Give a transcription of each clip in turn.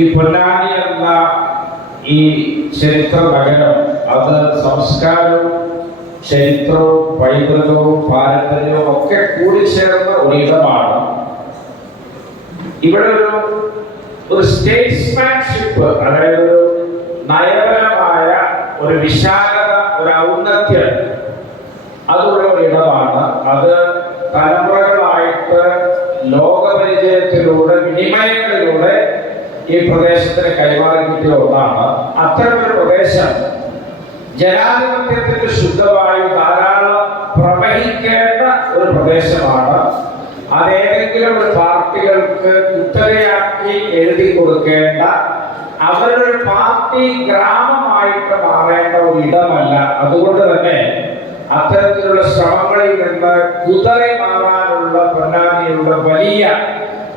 ഈ പൊന്നാനി എന്ന ഈ ചരിത്ര നഗരം അത് സംസ്കാരവും ചരിത്രവും പൈതൃകവും പാരമ്പര്യവും ഒക്കെ കൂടിച്ചേർന്ന ഒരിടമാണ്. ഇവിടെ ഒരു സ്റ്റേറ്റ്സ്മാൻഷിപ്പ്, അതായത് ഒരു നയപരമായ ഒരു വിശാലത, ഒരു ഔന്നത്യം അതുള്ള ഒരിടമാണ്. അത് തലമുറകളായിട്ട് ലോകപരിചയത്തിലൂടെ, വിനിമയങ്ങളിലൂടെ ഈ പ്രദേശത്തിന് കൈമാറി കിട്ടിയ ഒന്നാണ്. അത്തരമൊരു പ്രദേശം ജനാധിപത്യത്തിന്റെ ശുദ്ധവായു ധാരാളം പ്രവഹിക്കേണ്ട ഒരു പ്രദേശമാണ്. അതേതെങ്കിലും ഒരു പാർട്ടികൾക്ക് ഉത്തരയാക്കി എഴുതി കൊടുക്കേണ്ട, അവരുടെ ഒരു പാർട്ടി ഗ്രാമമായിട്ട് മാറേണ്ട ഒരു ഇടമല്ല. അതുകൊണ്ട് തന്നെ അത്തരത്തിലുള്ള ശ്രമങ്ങളിൽ നിന്ന് കുതറി മാറാനുള്ള പൊന്നാനിയുള്ള വലിയ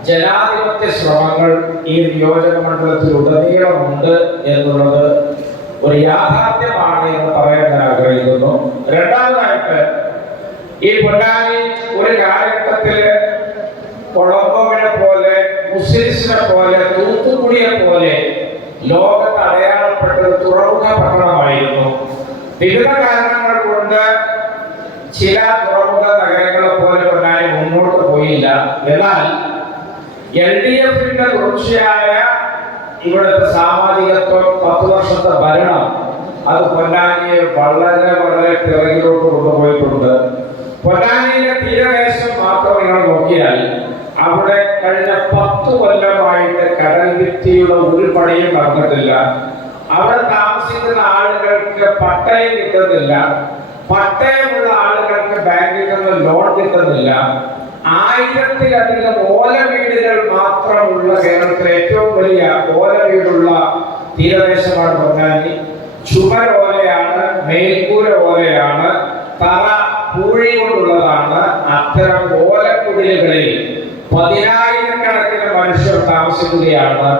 ജനാധിപത്യ ശ്രമങ്ങൾ ഈ നിയോജക മണ്ഡലത്തിൽ ഉടനീളമുണ്ട് എന്നുള്ളത് ഒരു യാഥാർത്ഥ്യമാണ് എന്ന് പറയാൻ ഞാൻ ആഗ്രഹിക്കുന്നു. രണ്ടാമതായിട്ട്, ഈ പൊന്നാനി ഒരു കാലഘട്ടത്തില് കൊളംബോവിനെ പോലെ, മുസ്ലിംസിനെ പോലെ, തൂത്തുക്കുടിയെ പോലെ ലോകത്ത് അടയാളപ്പെട്ട ഒരു തുറമുഖ പട്ടണമായിരുന്നു. വിവിധ കാരണങ്ങൾ കൊണ്ട് ചില തുറമുഖ നഗരങ്ങളെ പോലെ പൊന്നാനി മുന്നോട്ട് പോയില്ല. എന്നാൽ LDFന്റെ തുടർച്ചയായ ഇവിടുത്തെ സാമാജികത്വം, 10 വർഷത്തെ ഭരണം, അത് പൊന്നാനിയെ വളരെ വളരെ പിറകിലോട്ട് കൊണ്ടുപോയിട്ടുണ്ട്. പൊന്നാനിയിലെ തീരദേശം മാത്രം നിങ്ങൾ നോക്കിയാൽ അവിടെ കഴിഞ്ഞ 10 കൊല്ലമായിട്ട് കടൽ ഭിത്തിയുടെ ഒരു പണിയും നടന്നിട്ടില്ല. അവിടെ താമസിക്കുന്ന ആളുകൾക്ക് പട്ടയം കിട്ടുന്നില്ല. പട്ടയമുള്ള ആളുകൾക്ക് ബാങ്കിൽ നിന്ന് ലോൺ കിട്ടുന്നില്ല. 1000-ലധികം ഓല വീടുകൾ മാത്രമുള്ള കേരളത്തിലെ ഏറ്റവും വലിയ ഓല വീടുള്ള തീരദേശമാണ് പൊന്നാനി. ചുമരോലയാണ്, മേൽക്കൂര ഓലയാണ്, തറ പൂഴി കൊണ്ടുള്ളതാണ്. അത്തരം ഓലക്കുടിലുകളിൽ 10,000-കണക്കിന് മനുഷ്യർ താമസിക്കുകയാണ്.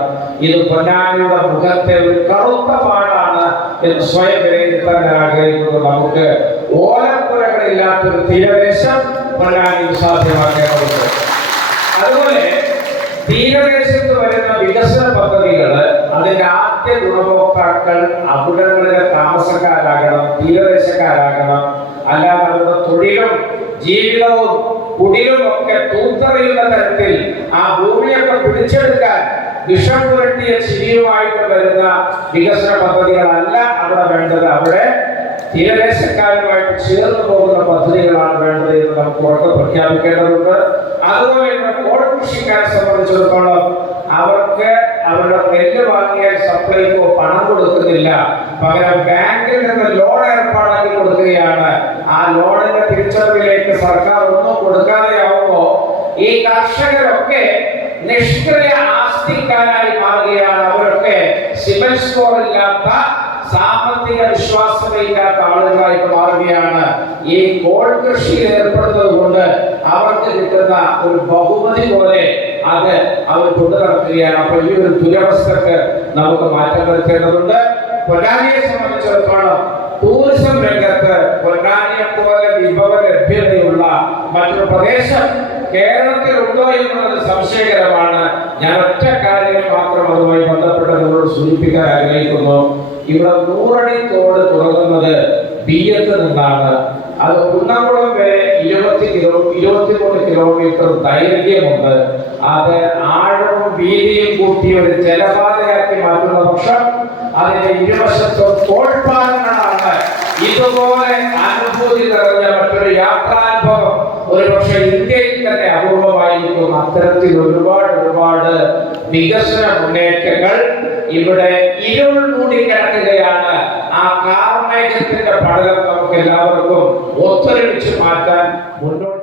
ഇത് പൊന്നാനിയുടെ മുഖത്തെ ഒരു കറുത്ത പാടാണ് എന്ന് സ്വയം വിലയിരുത്താൻ ആഗ്രഹിക്കുന്നത്. നമുക്ക് ഓലപ്പുരകളില്ലാത്തൊരു തീരദേശം പൊന്നാനിയിൽ സാധ്യമാക്കേണ്ടതുണ്ട്. അതുപോലെ തീരദേശത്ത് വരുന്ന വികസന പദ്ധതികൾ, അതിന്റെ ആദ്യ ഗുണഭോക്താക്കൾ അവിടങ്ങളിലെ താമസക്കാരാകണം, തീരദേശക്കാരാകണം. അല്ലാതെ അവരുടെ തൊഴിലും ജീവിതവും കുടിലും ഒക്കെ തൂത്തറിയുന്ന തരത്തിൽ ആ ഭൂമിയൊക്കെ പിടിച്ചെടുക്കാൻ വിഷം പുരട്ടിയ ചിരിയുമായിട്ട് വരുന്ന വികസന പദ്ധതികളല്ല അവിടെ വേണ്ടത്. അവിടെ തീരദേശക്കാരുമായിട്ട് ചേർന്ന് പോകുന്ന പദ്ധതികളാണ് വേണ്ടത് എന്ന് നമുക്ക് ഉറക്കെ പ്രഖ്യാപിക്കേണ്ടതുണ്ട്. അതുപോലെ കോൾ കൃഷിക്കാരെ സംബന്ധിച്ചിടത്തോളം അവർക്ക് അവരുടെ നെല്ല് വാങ്ങിയ സപ്ലൈക്കോ പണം കൊടുക്കുന്നില്ല. പകരം ബാങ്കിൽ നിന്ന് ലോൺ ഏർപ്പാടാക്കി കൊടുക്കുകയാണ്. ആ ലോണിന്റെ തിരിച്ചറിവിലേക്ക് സർക്കാർ ഒന്നും കൊടുക്കാതെയാവുമ്പോ ഈ കർഷകരൊക്കെ നിഷ്ക്രിയ ആസ്തിക്കാരായി മാറുകയാണ്. അവരൊക്കെ സിബിൽ സ്കോർ ഇല്ലാത്ത, സാമ്പത്തിക വിശ്വാസമില്ലാത്ത ആളുകളായിട്ട് മാറുകയാണ്. ഈ കോൾ കൃഷിയിൽ ഏർപ്പെടുന്നത് കൊണ്ട് അവർക്ക് കിട്ടുന്ന ഒരു ബഹുമതി പോലെ അത് അവർ കൊണ്ടു നടക്കുകയാണ്. അപ്പോൾ ഈ ഒരു ദുരവസ്ഥക്ക് നമുക്ക് മാറ്റം വരുത്തേണ്ടതുണ്ട്. പൊന്നാനിയെ സംബന്ധിച്ചിടത്തോളം ടൂറിസം രംഗത്ത് പൊന്നാനിയെ പോലെ വിഭവ ലഭ്യതയുള്ള മറ്റൊരു പ്രദേശം കേരളത്തിൽ ഉണ്ടോ എന്നുള്ളത് സംശയകരമാണ്. ഞാൻ ഒറ്റ കാര്യം മാത്രം അതുമായി ബന്ധപ്പെട്ട് നിങ്ങളോട് സൂചിപ്പിക്കാൻ ആഗ്രഹിക്കുന്നു. ഇവിടെ 100 അടി തോട് തുടങ്ങുന്നത് ബിയത്ത് നിന്നാണ്. അത് കുന്നംകുളം വരെ 23 കിലോമീറ്റർ ദൈർഘ്യമുണ്ട്. അത് ആഴവും വീതിയും കൂട്ടി ഒരു ജലപാതയാക്കി മാറ്റുന്ന പക്ഷം അതിന്റെ ഇരുവശത്തും തോൾപ്പാലങ്ങളാണ്. ഇതുപോലെ അനുഭൂതി നിറഞ്ഞ മറ്റൊരു യാത്രാനുഭവം ഒരുപക്ഷെ ഇന്ത്യയിൽ തന്നെ അപൂർവമായിരിക്കും. അത്തരത്തിൽ ഒരുപാട് വികസന മുന്നേറ്റങ്ങൾ ഇവിടെ ഇരുൾ മൂടി കിടക്കുകയാണ്. ആ കാർമേഘത്തിന്റെ പടലം നമുക്ക് എല്ലാവർക്കും ഒത്തൊരുമിച്ച് മാറ്റാൻ മുന്നോട്ട്